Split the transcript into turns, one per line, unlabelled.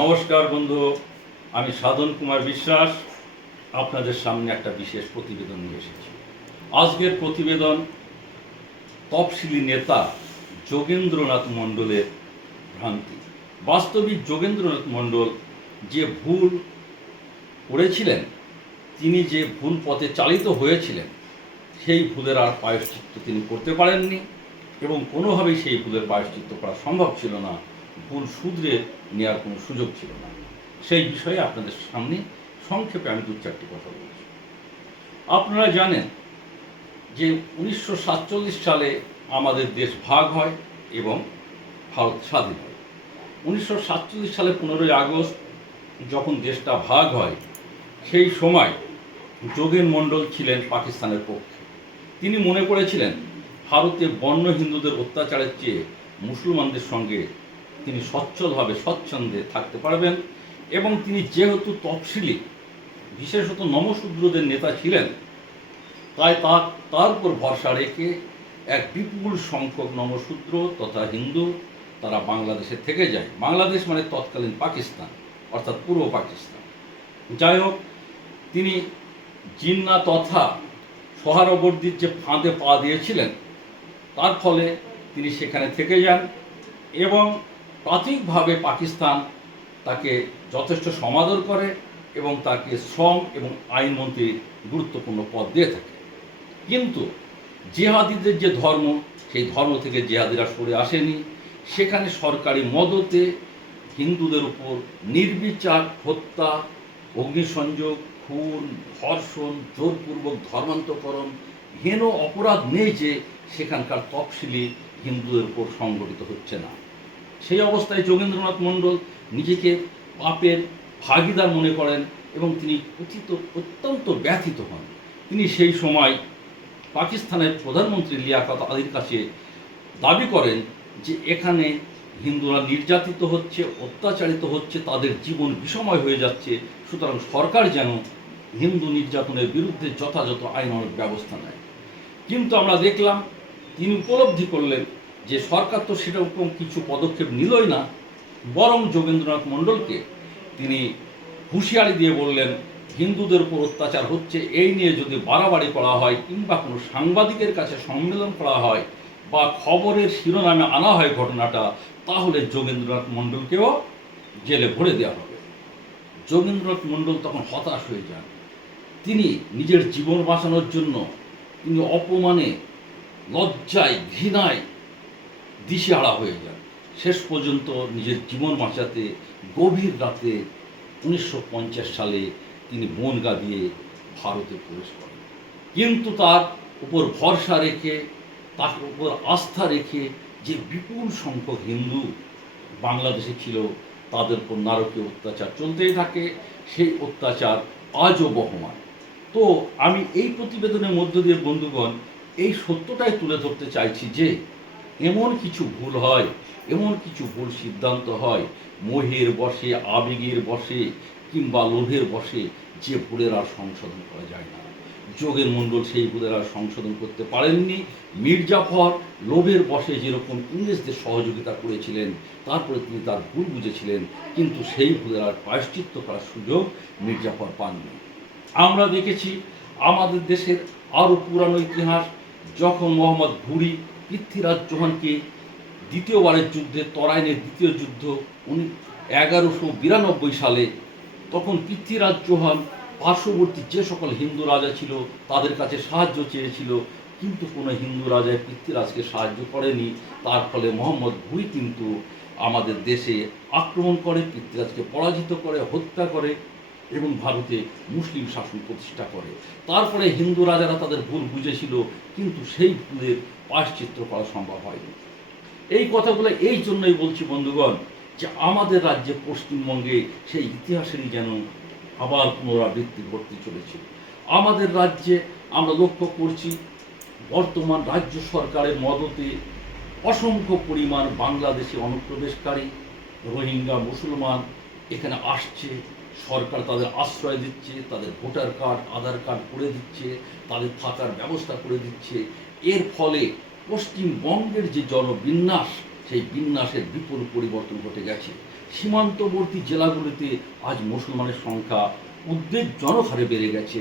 নমস্কার বন্ধু, আমি সাধন কুমার বিশ্বাস। আপনাদের সামনে একটা বিশেষ প্রতিবেদন নিয়ে এসেছি। আজকের প্রতিবেদন তফসিলি নেতা যোগেন্দ্রনাথ মণ্ডলের ভ্রান্তি। বাস্তবিক যোগেন্দ্রনাথ মণ্ডল যে ভুল করেছিলেন, তিনি যে ভুল পথে চালিত হয়েছিলেন, সেই ভুলের আর পায়শ্চিত্ত তিনি করতে পারেননি এবং কোনোভাবেই সেই ভুলের প্রায়শ্চিত্ত করা সম্ভব ছিল না। ভুল শুধরে নেওয়ার কোনো সুযোগ ছিল না। সেই বিষয়ে আপনাদের সামনে সংক্ষেপে আমি দু চারটি কথা বলছি। আপনারা জানেন যে উনিশশো সাতচল্লিশ সালে আমাদের দেশ ভাগ হয় এবং ভারত স্বাধীন হয়। উনিশশো সাতচল্লিশ সালে পনেরোই আগস্ট যখন দেশটা ভাগ হয়, সেই সময় যোগেন মণ্ডল ছিলেন পাকিস্তানের পক্ষে। তিনি মনে করেছিলেন, ভারতে বন্য হিন্দুদের অত্যাচারের চেয়ে মুসলমানদের সঙ্গে তিনি সচ্ছলভাবে স্বচ্ছন্দে থাকতে পারবেন এবং তিনি যেহেতু তফসিলি, বিশেষত নমশূদ্রদের নেতা ছিলেন, তাই তার তার উপর ভরসা রেখে এক বিপুল সংখ্যক নমশূদ্র তথা হিন্দু তারা বাংলাদেশে থেকে যায়। বাংলাদেশ মানে তৎকালীন পাকিস্তান, অর্থাৎ পূর্ব পাকিস্তান। যাই হোক, তিনি জিন্না তথা সোহারবর্দির যে ফাঁদে পা দিয়েছিলেন, তার ফলে তিনি সেখানে থেকে যান এবং প্রাথমিকভাবে পাকিস্তান তাকে যথেষ্ট সমাদর করে এবং তাকে শ্রম এবং আইনমন্ত্রী গুরুত্বপূর্ণ পদ দিয়ে থাকে। কিন্তু জেহাদিদের যে ধর্ম, সেই ধর্ম থেকে জেহাদিরা সরে আসেনি। সেখানে সরকারি মদতে হিন্দুদের উপর নির্বিচার, হত্যা, অগ্নিসংযোগ, খুন, ধর্ষণ, জোরপূর্বক ধর্মান্তকরণ হেন অপরাধ নেই যে সেখানকার তফসিলি হিন্দুদের উপর সংগঠিত হচ্ছে না। সেই অবস্থায় যোগেন্দ্রনাথ মণ্ডল নিজেকে পাপের ভাগিদার মনে করেন এবং তিনি অতীত অত্যন্ত ব্যথিত হন। তিনি সেই সময় পাকিস্তানের প্রধানমন্ত্রী লিয়াকত আলীর কাছে দাবি করেন যে এখানে হিন্দুরা নির্যাতিত হচ্ছে, অত্যাচারিত হচ্ছে, তাদের জীবন বিষময় হয়ে যাচ্ছে, সুতরাং সরকার যেন হিন্দু নির্যাতনের বিরুদ্ধে যথাযথ আইনানুগ ব্যবস্থা নেয়। কিন্তু আমরা দেখলাম তিনি উপলব্ধি করলেন যে সরকার তো সেরকম কিছু পদক্ষেপ নিলই না, বরং যোগেন্দ্রনাথ মণ্ডলকে তিনি হুঁশিয়ারি দিয়ে বললেন, হিন্দুদের উপর অত্যাচার হচ্ছে, এই নিয়ে যদি বাড়াবাড়ি করা হয় কিংবা কোনো সাংবাদিকের কাছে সম্মেলন করা হয় বা খবরের শিরোনামে আনা হয় ঘটনাটা, তাহলে যোগেন্দ্রনাথ মণ্ডলকেও জেলে ভরে দেওয়া হবে। যোগেন্দ্রনাথ মণ্ডল তখন হতাশ হয়ে যান। তিনি নিজের জীবন বাঁচানোর জন্য, তিনি অপমানে, লজ্জায়, ঘৃণায় দিশেহারা হয়ে যান। শেষ পর্যন্ত নিজের জীবন বাঁচাতে গভীর রাতে উনিশশো পঞ্চাশ সালে তিনি বনগা দিয়ে ভারতে প্রবেশ করেন। কিন্তু তার উপর ভরসা রেখে, তার উপর আস্থা রেখে যে বিপুল সংখ্যক হিন্দু বাংলাদেশে ছিল, তাদের উপর নারকীয় অত্যাচার চলতেই থাকে, সেই অত্যাচার আজও বহমান। তো আমি এই প্রতিবেদনের মধ্য দিয়ে বন্ধুগণ, এই সত্যটাই তুলে ধরতে চাইছি যে এমন কিছু ভুল হয়, এমন কিছু ভুল সিদ্ধান্ত হয়, মোহের বসে, আবেগের বসে, কিংবা লোভের বসে যে ভুলের আর সংশোধন করা যায় না। যোগের মণ্ডল সেই ভুলের আর সংশোধন করতে পারেননি। মির্জাফর লোভের বসে যেরকম ইংরেজদের সহযোগিতা করেছিলেন, তারপরে তিনি তার ভুল বুঝেছিলেন, কিন্তু সেই ভুলের আর প্রায়শ্চিত্ত করার সুযোগ মির্জাফর পাননি। আমরা দেখেছি আমাদের দেশের আরও পুরানো ইতিহাস, যখন মোহাম্মদ ঘুরি পৃথ্বীরাজ চৌহানকে দ্বিতীয়বারের যুদ্ধে তরাইনের দ্বিতীয় যুদ্ধ উনি এগারোশো বিরানব্বই সালে। তখন পৃথ্বীরাজ চৌহান পার্শ্ববর্তী যে সকল হিন্দু রাজা ছিল তাদের কাছে সাহায্য চেয়েছিল, কিন্তু কোনো হিন্দু রাজায় পৃথ্বীরাজকে সাহায্য করেনি। তার ফলে মোহাম্মদ ঘুরি কিন্তু আমাদের দেশে আক্রমণ করে, পৃথ্বীরাজকে পরাজিত করে, হত্যা করে এবং ভারতে মুসলিম শাসন প্রতিষ্ঠা করে। তারপরে হিন্দু রাজারা তাদের ভুল বুঝেছিল, কিন্তু সেই ভুলের পাশ্চিত্র করা সম্ভব হয়নি। এই কথাগুলো এই জন্যই বলছি বন্ধুগণ, যে আমাদের রাজ্যে পশ্চিমবঙ্গে সেই ইতিহাসেরই যেন আবার পুনরাবৃত্তি ঘটতে চলেছে। আমাদের রাজ্যে আমরা লক্ষ্য করছি, বর্তমান রাজ্য সরকারের মদতে অসংখ্য পরিমাণ বাংলাদেশি অনুপ্রবেশকারী, রোহিঙ্গা, মুসলমান এখানে আসছে, সরকার তাদের আশ্রয় দিচ্ছে, তাদের ভোটার কার্ড, আধার কার্ড করে দিচ্ছে, তাদের থাকার ব্যবস্থা করে দিচ্ছে। এর ফলে পশ্চিমবঙ্গের যে জনবিন্যাস, সেই বিন্যাসের বিপুল পরিবর্তন ঘটে গেছে। সীমান্তবর্তী জেলাগুলিতে আজ মুসলমানের সংখ্যা উদ্বেগজনক হারে বেড়ে গেছে।